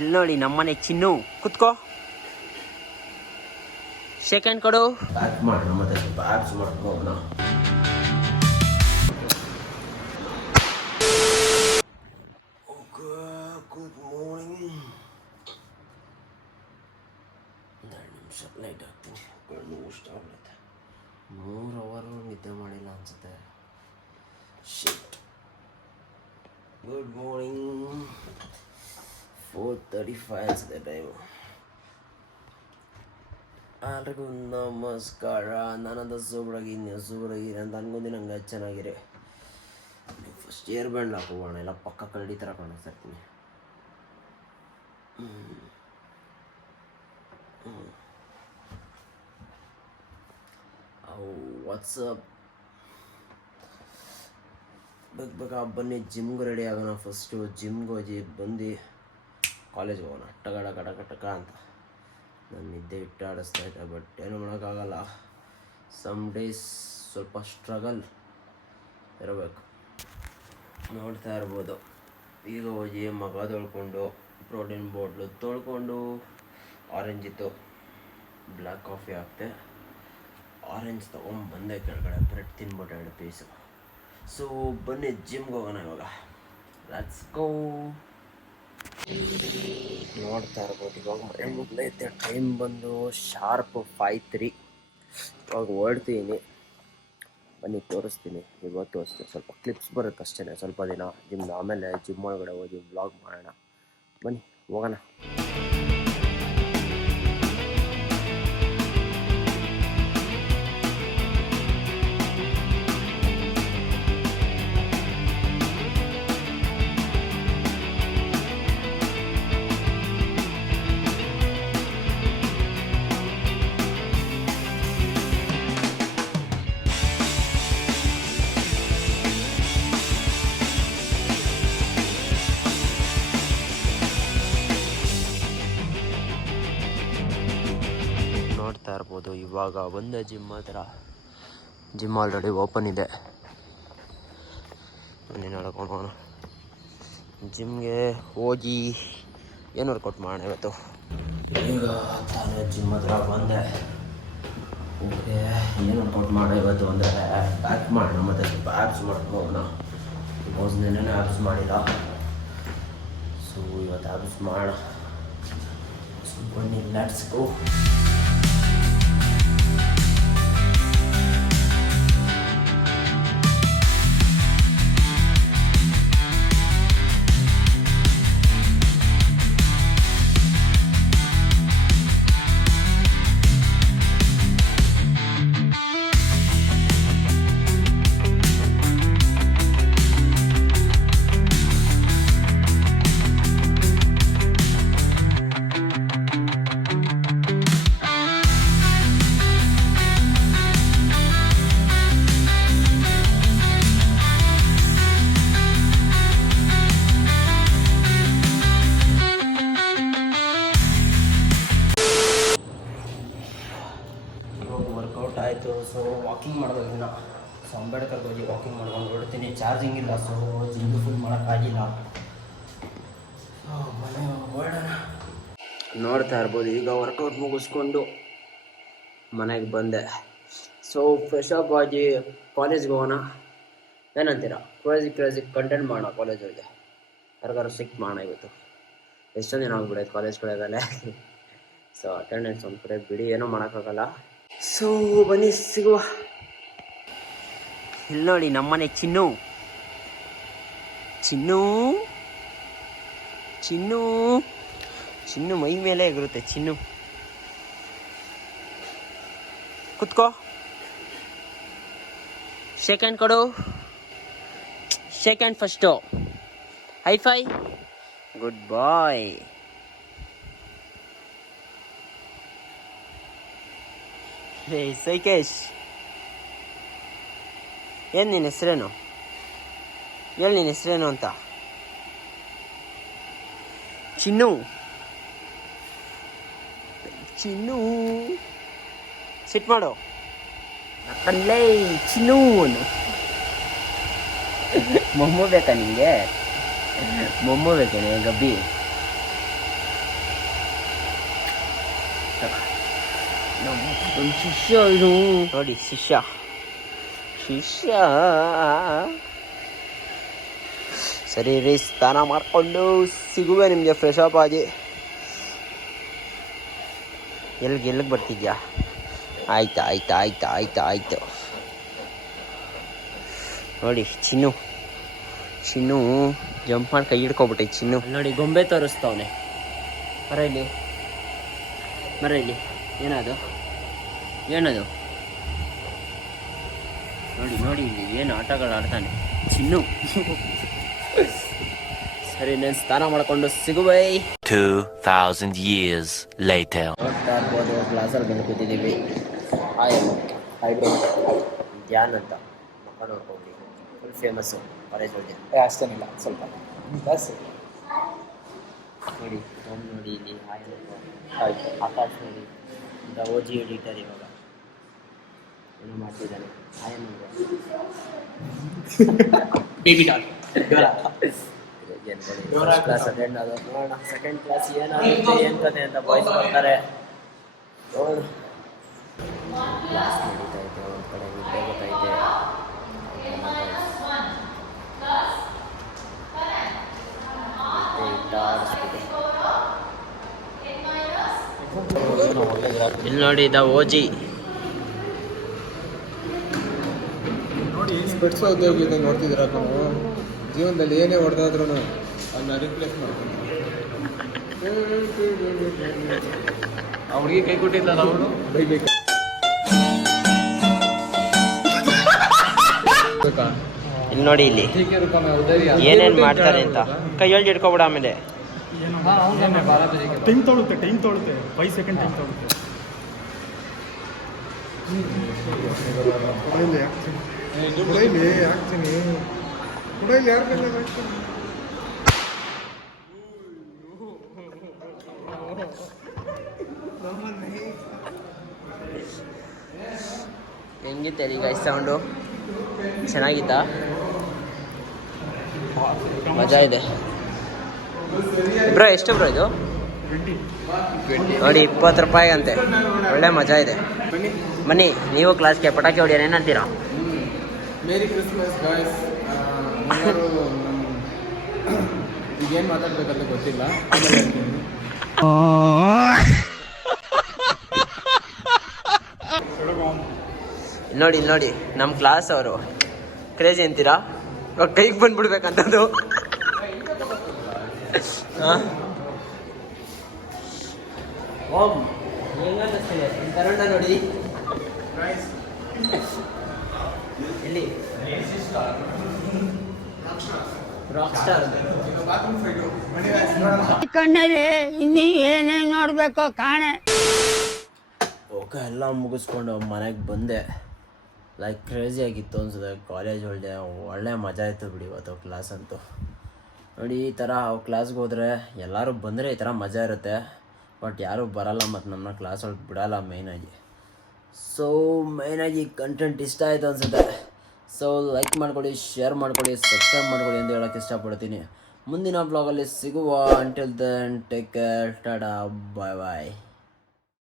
ಇಲ್ಲಿ ನೋಡಿ ನಮ್ಮನೆ ಚಿನ್ನು ಕುತ್ಕೋ. ಸೆಕೆಂಡ್ ಕೊಡು. ಬ್ಯಾಕ್ ಮಾಡೋಣ ಮತ್ತೆ ಬ್ಯಾಕ್ಸ್ ಮಾಡ್ಕೋಣ. Good morning. 2 ನಿಮಿಷ ಲೈಟ್ ಹಾಕ್ತೀನಿ. ಕಣ್ಣು ಇಷ್ಟ ಆಗ್ಬಿಡುತ್ತೆ. 3 ಅವರು ನಿದ್ದೆ ಮಾಡಿಲ್ಲ ಅನ್ಸುತ್ತೆ. ಶಿಟ್. Good morning. 4:35 ಅನ್ಸುತ್ತೆ ಟೈಮು. ಎಲ್ರಿಗೂ ನಮಸ್ಕಾರ. ನಾನಂತ ಸೂಪರಾಗಿದ್ದೀನಿ ಅಂತ ಅನ್ಕೊಂಡಿ ನಂಗೆ ಚೆನ್ನಾಗಿರಿ. ನೀವು ಫಸ್ಟ್ ಏರ್ ಬ್ಯಾಂಡ್ ಹಾಕೋಬೋಣ, ಎಲ್ಲ ಪಕ್ಕ ಕರಡಿ ಥರ ಕಾಣಿಸ್ತಾ ಇರ್ತೀನಿ. ವಾಟ್ಸಪ್ ಬೇಕಾ ಬನ್ನಿ, ಜಿಮ್ಗೆ ರೆಡಿ ಆಗೋಣ. ಫಸ್ಟು ಜಿಮ್ಗೆ ಹೋಗಿ ಬಂದು ಕಾಲೇಜ್ಗೆ ಹೋಗೋಣ. ಟಕ ಅಂತ ನಾನು ನಿದ್ದೆ ಇಟ್ಟು ಆಡಿಸ್ತಾ ಇದ್ದೆ, ಬಟ್ ಏನು ಮಾಡೋಕ್ಕಾಗಲ್ಲ. ಸಮ್ ಡೇಸ್ ಸ್ವಲ್ಪ ಸ್ಟ್ರಗಲ್ ಇರಬೇಕು. ನೋಡ್ತಾ ಇರ್ಬೋದು, ಈಗ ಹೋಗಿ ಮಗ ತೊಳ್ಕೊಂಡು ಪ್ರೋಟೀನ್ ಬಾಟ್ಲು ತೊಳ್ಕೊಂಡು ಆರೆಂಜ್ ಇತ್ತು, ಬ್ಲ್ಯಾಕ್ ಕಾಫಿ ಹಾಕ್ತೆ, ಆರೆಂಜ್ ತೊಗೊಂಬಂದೆ ಕೆಳಗಡೆ. ಬ್ರೆಡ್ ತಿನ್ಬಿಟ್ಟು 2 ಪೀಸು. ಸೊ ಬನ್ನಿ ಜಿಮ್ಗೆ ಹೋಗೋಣ ಇವಾಗ. Let's go. ನೋಡ್ತಾ ಇರ್ಬೋದು, ಇವಾಗ ಮನೆ ಮುಗ್ದೈತೆ. ಟೈಮ್ ಬಂದು ಶಾರ್ಪ್ 5:03. ಇವಾಗ ಹೊರಡ್ತೀನಿ, ಬನ್ನಿ ತೋರಿಸ್ತೀನಿ. ಇವತ್ತು ಅಷ್ಟೇ ಸ್ವಲ್ಪ ಕ್ಲಿಪ್ಸ್ ಬರುತ್ತೆ ಅಷ್ಟೇ, ಸ್ವಲ್ಪ ದಿನ ಜಿಮ್ದು. ಆಮೇಲೆ ಜಿಮ್ ಒಳಗಡೆ ಹೋಗಿ ವ್ಲಾಗ್ ಮಾಡೋಣ. ಬನ್ನಿ ಹೋಗೋಣ. ನೋಡ್ತಾ ಇರ್ಬೋದು, ಇವಾಗ ಒಂದೇ ಜಿಮ್ ಹತ್ರ. ಜಿಮ್ ಆಲ್ರೆಡಿ ಓಪನ್ ಇದೆ. ಬನ್ನಿ ನಡ್ಕೊಂಡು ಹೋಗೋಣ. ಜಿಮ್ಗೆ ಹೋಗಿ ಏನು ವರ್ಕೌಟ್ ಮಾಡೋಣ ಇವತ್ತು. ಈಗ ತಾನೇ ಜಿಮ್ ಹತ್ರ ಬಂದೆ. ಓಕೆ, ಏನು ವರ್ಕೌಟ್ ಮಾಡೋ ಇವತ್ತು ಅಂದರೆ ಬ್ಯಾಕ್ ಮಾಡೋಣ ಮತ್ತು ಆ್ಯಬ್ಸ್ ಮಾಡ್ಕೊಂಡು. ಬಿಕಾಸ್ ನೆನ್ನೆ ಆ್ಯಬ್ಸ್ ಮಾಡಿಲ್ಲ, ಸೊ ಇವತ್ತು ಆ್ಯಬ್ಸ್ ಮಾಡೋಣ. ಸೊ ಬನ್ನಿ ಲೆಟ್ಸ್ ಗೋ. ಆಯಿತು. ಸೊ ವಾಕಿಂಗ್ ಮಾಡೋದಿಲ್ಲ. ಸೊ ಅಂಬೇಡ್ಕರ್ಗೆ ಹೋಗಿ ವಾಕಿಂಗ್ ಮಾಡ್ಕೊಂಡು ಹೊರಡ್ತೀನಿ. ಚಾರ್ಜಿಂಗ್ ಇಲ್ಲ, ಸೊ ಜಿಮ್ ಫುಲ್ ಮಾಡೋಕ್ಕಾಗಿಲ್ಲ. ಸೊ ಮನೆ ಹೊರಡೋಣ. ನೋಡ್ತಾ ಇರ್ಬೋದು, ಈಗ ವರ್ಕೌಟ್ ಮುಗಿಸ್ಕೊಂಡು ಮನೆಗೆ ಬಂದೆ. ಸೊ ಫ್ರೆಶ್ ಅಪ್ ಆಗಿ ಕಾಲೇಜ್ಗೆ ಹೋಗೋಣ. ಏನಂತೀರ? ಕ್ರೇಜಿ ಕಂಟೆಂಟ್ ಮಾಡೋಣ ಕಾಲೇಜಲ್ಲಿ. ಯಾರಿಗಾರು ಸಿಕ್ ಮಾಡೋಣ ಇವತ್ತು. ಎಷ್ಟೊಂದು ದಿನ ಆಗ್ಬಿಡೈತೆ ಕಾಲೇಜ್ ಕಡೆದಲ್ಲೇ. ಸೊ ಅಟೆಂಡೆನ್ಸ್ ಒಂದು ಕಡೆ ಬಿಡಿ, ಏನೂ ಮಾಡೋಕ್ಕಾಗಲ್ಲ. ಸೊ ಬನ್ನಿ ಸಿಗುವ. ಇಲ್ಲಿ ನೋಡಿ ನಮ್ಮನೆ ಚಿನ್ನು ಮೈ ಮೇಲೆ ಎಗರುತ್ತೆ. ಚಿನ್ನು ಕುತ್ಕೋ. ಸೆಕೆಂಡ್ ಕೊಡು. Second first. ಹೈ-ಫೈ. ಗುಡ್ ಬಾಯ್. ಸೈಕೇಶ್, ಏನು ನಿನ್ನ ಹೆಸರೇನು? ಹೇಳಿ ನಿನ್ನ ಹೆಸರೇನು ಅಂತ. ಚಿನ್ನು ಸಿಟ್ ಮಾಡು. ನಕ್ಕಲ್ಲೇ ಚಿನ್ನು ಅನ್ನು. ಮೊಮ್ಮು ಬೇಕಾ ನಿಮಗೆ? ಮೊಮ್ಮು ಬೇಕೇನೆ ಗಬ್ಬಿ? ನಮ್ಮ ಶಿಷ್ಯ ಇದು ನೋಡಿ, ಶಿಷ್ಯ ಸರಿ ರೀ, ಸ್ನಾನ ಮಾಡಿಕೊಂಡು ಸಿಗುವೆ ನಿಮಗೆ ಫ್ರೆಶ್ ಅಪ್ ಆಗಿ. ಎಲ್ಲಿಗೆ ಬರ್ತಿದ್ಯಾ? ಆಯ್ತು ನೋಡಿ, ಚಿನ್ನು ಜಂಪ್ ಮಾಡಿ ಕೈ ಹಿಡ್ಕೊಬಿಟ್ಟೆ ಚಿನ್ನು. ನೋಡಿ ಗೊಂಬೆ ತೋರಿಸ್ತವನೆ. ಬರ ಇಲ್ಲಿ ಏನದು ನೋಡಿ ಇಲ್ಲಿ ಏನು ಆಟಗಳು ಆಡ್ತಾನೆ ಚಿನ್ನು. ಸರಿ, ನಾನು ಸ್ನಾನ ಮಾಡ್ಕೊಂಡು ಸಿಗುವೆ. 2000 years later. ನೋಡ್ತಾ ಇರ್ಬೋದು, ಕ್ಲಾಸಲ್ಲಿ ಬಂದು ಕೂತಿದ್ದೀವಿ. ಹಾಯ್ ಬ್ರೋ, ಧ್ಯಾನ್ ಅಂತ ಮಕ್ಕ ನೋಡ್ಕೊಂಡು ಫುಲ್ ಫೇಮಸ್ಸು ಕಾಲೇಜಲ್ಲಿ. ಅಷ್ಟೇನಿಲ್ಲ, ಸ್ವಲ್ಪ ಬಸ್ ನೋಡಿ ಓಮ್ ನೋಡಿ ಇಲ್ಲಿ ಹಾಯ್ ಆಕಾಶ್ ನೋಡಿ, ಈಗ ಓಜಿ ಎಡಿಟರ್ ಇವಾಗ ಏನೋ ಮಾಡ್ತಿದ್ದಾನೆ. Hi baby doll first class attend ಆದವ್ರು ನೋಡೋಣ, ಸೆಕೆಂಡ್ ಕ್ಲಾಸ್ ಏನಾಗುತ್ತೆ ಏನು ಕತೆ ಅಂತ ಬಾಯ್ಸ್ ಬರ್ತಾರೆ ನೋಡೋಣ. ಕ್ಲಾಸ್ ನಡೀತಾ ಇದೆ, ಒಂದು ಕಡೆ ನಿದ್ದೆ ಗೊತ್ತೈತೆ. ಇಲ್ಲಿ ನೋಡಿ, ದ ಓಜಿ ನೋಡಿ, ಸ್ಪೆಟ್ಸ್ ಉದ್ಯೋಗ ನೋಡ್ತಿದ್ದೀರಾ ನೀವು ಜೀವನದಲ್ಲಿ ಏನೇ ಹೊಡೆದಾದ್ರೂ ಅದನ್ನ ರಿಪ್ಲೇಸ್ ಮಾಡ್ಕೊಂತಾರೆ. ಅವ್ರಿಗೆ ಕೈ ಕೊಟ್ಟಿದ್ದಲ್ಲ ಅವನು ಬೈಬೇಕು. ಇಲ್ಲಿ ನೋಡಿ, ಇಲ್ಲಿ ಏನೇನು ಮಾಡ್ತಾರೆ ಅಂತ ಕೈಯಲ್ಲಿ ಹಿಡ್ಕೊಬಿಡ. ಆಮೇಲೆ ಟೈಮ್ ತೊಳುತ್ತೆ 5 ಸೆಕೆಂಡ್ ಟೈಮ್ ತೊಳುತ್ತೆ. ಹೆಂಗಿತ್ತು ಈಗ ಸೌಂಡು? ಚೆನ್ನಾಗಿತ್ತಾ? ಮಜಾ ಇದೆ ಬ್ರೋ. ಎಷ್ಟು ಬ್ರೋ ಇದು? ನೋಡಿ, 20 ರೂಪಾಯಿ ಅಂತೆ. ಒಳ್ಳೆ ಮಜಾ ಇದೆ. ಬನ್ನಿ ನೀವು ಕ್ಲಾಸ್ಗೆ ಪಟಾಕಿ ಹೊಡಿಯೋಣ, ಏನಂತೀರಾ? Merry Christmas guys. ಈಗೇನು ಮಾತಾಡ್ಬೇಕಂತ ಗೊತ್ತಿಲ್ಲ. ಇಲ್ಲಿ ನೋಡಿ ನಮ್ಮ ಕ್ಲಾಸ್ ಅವರು ಕ್ರೇಜಿ ಅಂತೀರಾ? ಇವಾಗ ಕೈಗೆ ಬಂದ್ಬಿಡ್ಬೇಕಂತದ್ದು. ಓಂ ಹೆಂಗನ್ನಿಸ್ತಿದೆ ಕನ್ನಡ ನೋಡಿ. ಎಲ್ಲಿ ರಾಕ್ ಸ್ಟಾರ್ ಕಣ್ಣಲ್ಲಿ ಇನ್ನೂ ಏನೇನು ನೋಡ್ಬೇಕೋ ಕಾಣೆ. ಓಕೆ, ಎಲ್ಲ ಮುಗಿಸ್ಕೊಂಡು ಮನೆಗೆ ಬಂದೆ. ಲೈಕ್ ಕ್ರೇಜಿ ಆಗಿತ್ತು ಅನ್ಸುತ್ತೆ. ಕಾಲೇಜ್ ಒಳ್ಳೆ ಮಜಾ ಇತ್ತು ಬಿಡಿ ಇವತ್ತು ಕ್ಲಾಸ್ ಅಂತೂ. ನೋಡಿ, ಈ ಥರ ಕ್ಲಾಸ್ಗೆ ಹೋದರೆ ಎಲ್ಲರೂ ಬಂದರೆ ಈ ಥರ ಮಜಾ ಇರುತ್ತೆ. ಬಟ್ ಯಾರೂ ಬರಲ್ಲ ಮತ್ತು ನನ್ನ ಕ್ಲಾಸ್ ಒಳಗೆ ಬಿಡಲ್ಲ ಮೇಯ್ನಾಗಿ. ಸೊ ಮೇಯ್ನಾಗಿ ಕಂಟೆಂಟ್ ಇಷ್ಟ ಆಯಿತು ಅನಿಸುತ್ತೆ. ಸೊ ಲೈಕ್ ಮಾಡ್ಕೊಳ್ಳಿ, ಶೇರ್ ಮಾಡ್ಕೊಳ್ಳಿ, ಸಬ್ಸ್ಕ್ರೈಬ್ ಮಾಡ್ಕೊಳ್ಳಿ ಅಂತ ಹೇಳೋಕ್ಕೆ ಇಷ್ಟಪಡ್ತೀನಿ. ಮುಂದಿನ ಬ್ಲಾಗಲ್ಲಿ ಸಿಗುವ. Until then take care, tata, bye ಬಾಯ್.